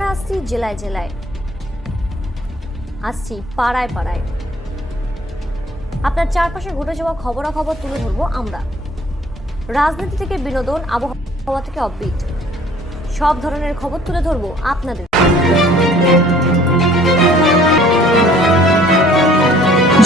আমরা আসছি জেলায় জেলায়, আসছি পাড়ায় পাড়ায়। আপনার চারপাশে ঘটে যাওয়া খবরাখবর তুলে ধরবো আমরা। রাজনীতি থেকে বিনোদন, আবহাওয়া থেকে অফবিট, সব ধরনের খবর তুলে ধরবো আপনাদের।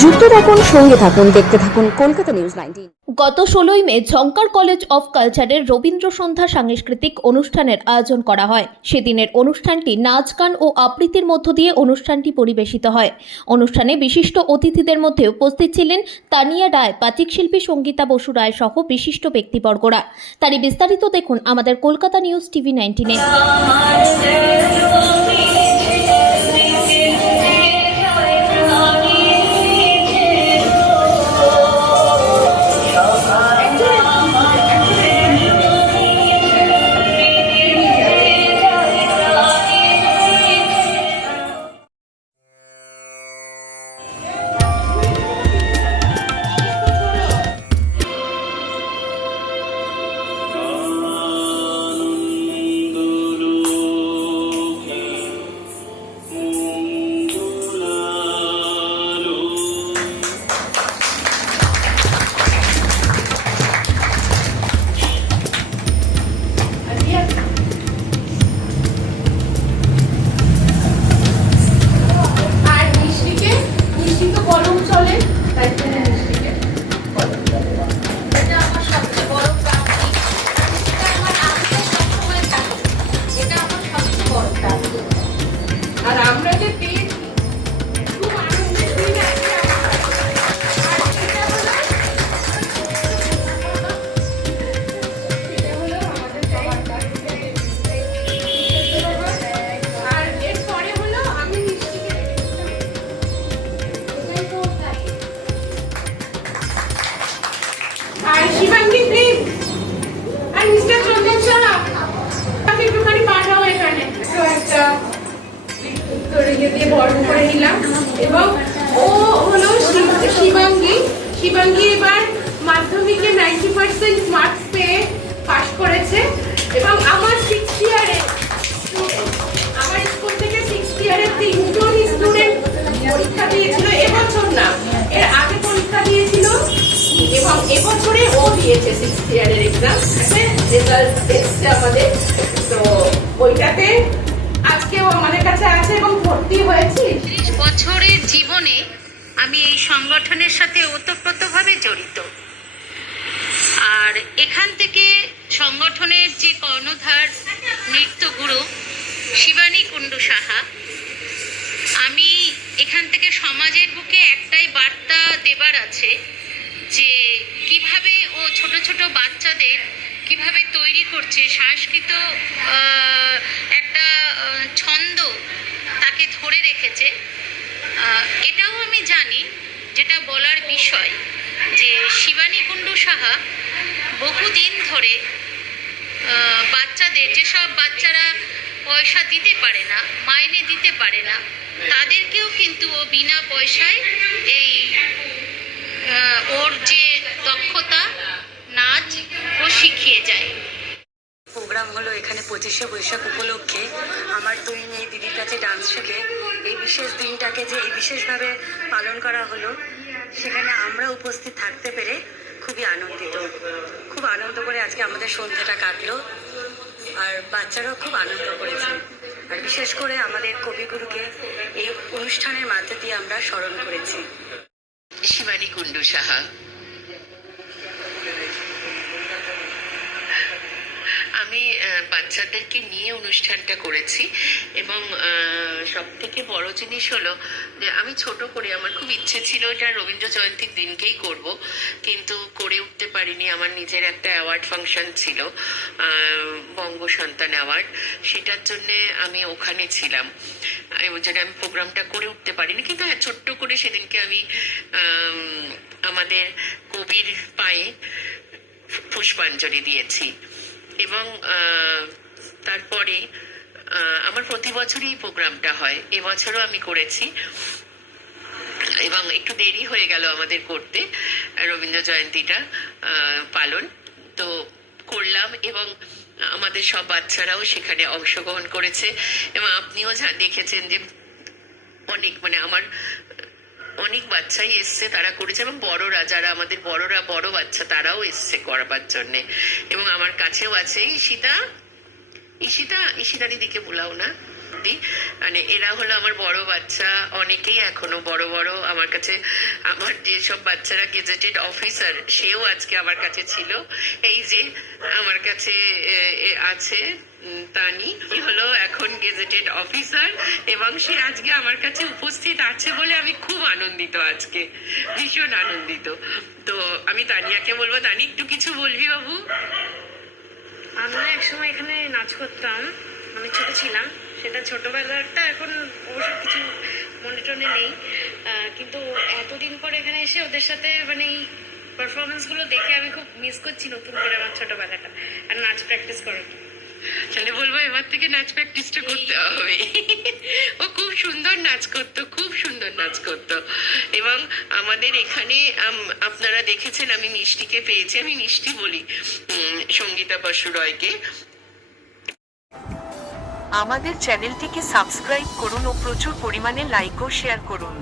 যুক্ত থাকুন, সঙ্গে থাকুন, দেখতে থাকুন কলকাতা নিউজ 19। গত 16ই মে ঝংকার কলেজ অফ কালচারের রবীন্দ্র সন্ধ্যা সাংস্কৃতিক অনুষ্ঠানের আয়োজন করা হয়। সেদিনের অনুষ্ঠানটি নাচ গান ও আবৃত্তির মধ্য দিয়ে অনুষ্ঠানটি পরিবেশিত হয়। অনুষ্ঠানে বিশিষ্ট অতিথিদের মধ্যে উপস্থিত ছিলেন তানিয়া রায়, বাচিক শিল্পী সঙ্গীতা বসু রায় সহ বিশিষ্ট ব্যক্তিবর্গরা। তারই বিস্তারিত দেখুন আমাদের কলকাতা নিউজ টিভি 19-এ। এবং ও হলো শিবাঙ্গী এবার মাধ্যমিকে 90% মার্কস পেয়ে পাশ করেছে। এবং আমার 6th ইয়ারে আমার স্কুল থেকে 6th ইয়ারে 3জন স্টুডেন্ট পরীক্ষা দিয়েছিল, এবছর না এর আগে পরীক্ষা দিয়েছিল এবং এবছরে ও দিয়েছে 6th ইয়ারের এক্সাম, রেজাল্ট এসেছে আমাদের। তো ওইটাতে আজকেও আমাদের কাছে আছে এবং ভর্তি হয়েছি। 30 বছরের জীবনে আমি এই সংগঠনের সাথে ওতপ্রোতভাবে জড়িত। আর এখান থেকে সংগঠনের যে কর্ণধার নৃত্যগুরু শিবানী কুণ্ডু সাহা, আমি এখান থেকে সমাজের বুকে একটাই বার্তা দেবার আছে যে কিভাবে ও ছোট ছোট বাচ্চাদের কিভাবে তৈরি করছে, সংস্কৃত একটা ছন্দ তাকে ধরে রেখেছে। এটাও আমি জানি, যেটা বলার বিষয়, যে শিবানী কুণ্ডু সাহা বহুদিন ধরে বাচ্চাদের, যেসব বাচ্চারা পয়সা দিতে পারে না, মাইনে দিতে পারে না, তাদেরকেও কিন্তু ও বিনা পয়সায় এই ওর যে দক্ষতা নাচ ও শিখিয়ে যায়। প্রোগ্রাম হলো এখানে 25শে বৈশাখ উপলক্ষে আমার দুই মেয়ে দিদির কাছে ডান্স শিখে এই বিশেষ দিনটাকে যে এই বিশেষভাবে পালন করা হলো, সেখানে আমরা উপস্থিত থাকতে পেরে খুবই আনন্দিত। খুব আনন্দ করে আজকে আমাদের সন্ধ্যাটা কাটলো, আর বাচ্চারাও খুব আনন্দ করেছে। আর বিশেষ করে আমাদের কবিগুরুকে এই অনুষ্ঠানের মাধ্যমে দিয়ে আমরা স্মরণ করেছি। শিবানী কুণ্ডু সাহা। আমি বাচ্চাদেরকে নিয়ে অনুষ্ঠানটা করেছি এবং সব থেকে বড় জিনিস হলো যে আমি ছোট করে, আমার খুব ইচ্ছে ছিল এটা রবীন্দ্র জয়ন্তীর দিনকেই করব, কিন্তু করে উঠতে পারিনি। আমার নিজের একটা অ্যাওয়ার্ড ফাংশন ছিল, বঙ্গ সন্তান অ্যাওয়ার্ড, সেটার জন্যে আমি ওখানে ছিলাম, এবং যেটা আমি প্রোগ্রামটা করে উঠতে পারিনি। কিন্তু হ্যাঁ, ছোট্ট করে সেদিনকে আমি আমাদের কবির পায়ে পুষ্পাঞ্জলি দিয়েছি। এবং তারপরে আমার প্রতি বছরই প্রোগ্রামটা হয়, এবছরও আমি করেছি এবং একটু দেরি হয়ে গেল আমাদের করতে রবীন্দ্র জয়ন্তীটা পালন, তো করলাম। এবং আমাদের সব বাচ্চারাও সেখানে অংশগ্রহণ করেছে এবং আপনিও যা দেখেছেন যে অনেক মানে আমার অনেক বাচ্চাই এসছে, তারা করেছে এবং বড়রা যারা আমাদের বড় বাচ্চা তারাও এসছে করবার জন্যে। এবং আমার কাছেও আছে ঈশিতা দিদিকে বুলাও না দি, মানে এরা হলো আমার বড় বাচ্চা, অনেকেই এখনো বড় আমার কাছে। আমার যেসব বাচ্চারা গেজেটেড অফিসার, সেও আজকে আমার কাছে ছিল। এই যে আমার কাছে আছে তানি, হলো এখন গেজেটেড অফিসার এবং সে আজকে আমার কাছে উপস্থিত আছে বলে আমি খুব আনন্দিত, আজকে ভীষণ আনন্দিত। তো আমি তানিয়াকে বলবো, তানি একটু কিছু বলবি বাবু? আমরা একসময় এখানে নাচ করতাম, মানে ছোট ছিলাম, সেটা ছোটবেলাটা এখন অবশ্য কিছু মনে টনে নেই, কিন্তু এতদিন পর এখানে এসে ওদের সাথে মানে এই পারফরমেন্সগুলো দেখে আমি খুব মিস করছি নতুন করে আমার ছোটবেলাটা আর নাচ প্র্যাকটিস করার। তাহলে বলবো এবার থেকে নাচ প্র্যাকটিসটা করতে হবে। ও খুব সুন্দর নাচ করতো এবং আমাদের এখানে আপনারা দেখেছেন আমি মিষ্টিকে পেয়েছি, আমি মিষ্টি বলি সঙ্গীতা বসু রয়কে। আমাদের চ্যানেলটিকে সাবস্ক্রাইব করুন ও প্রচুর পরিমাণে লাইক ও শেয়ার করুন।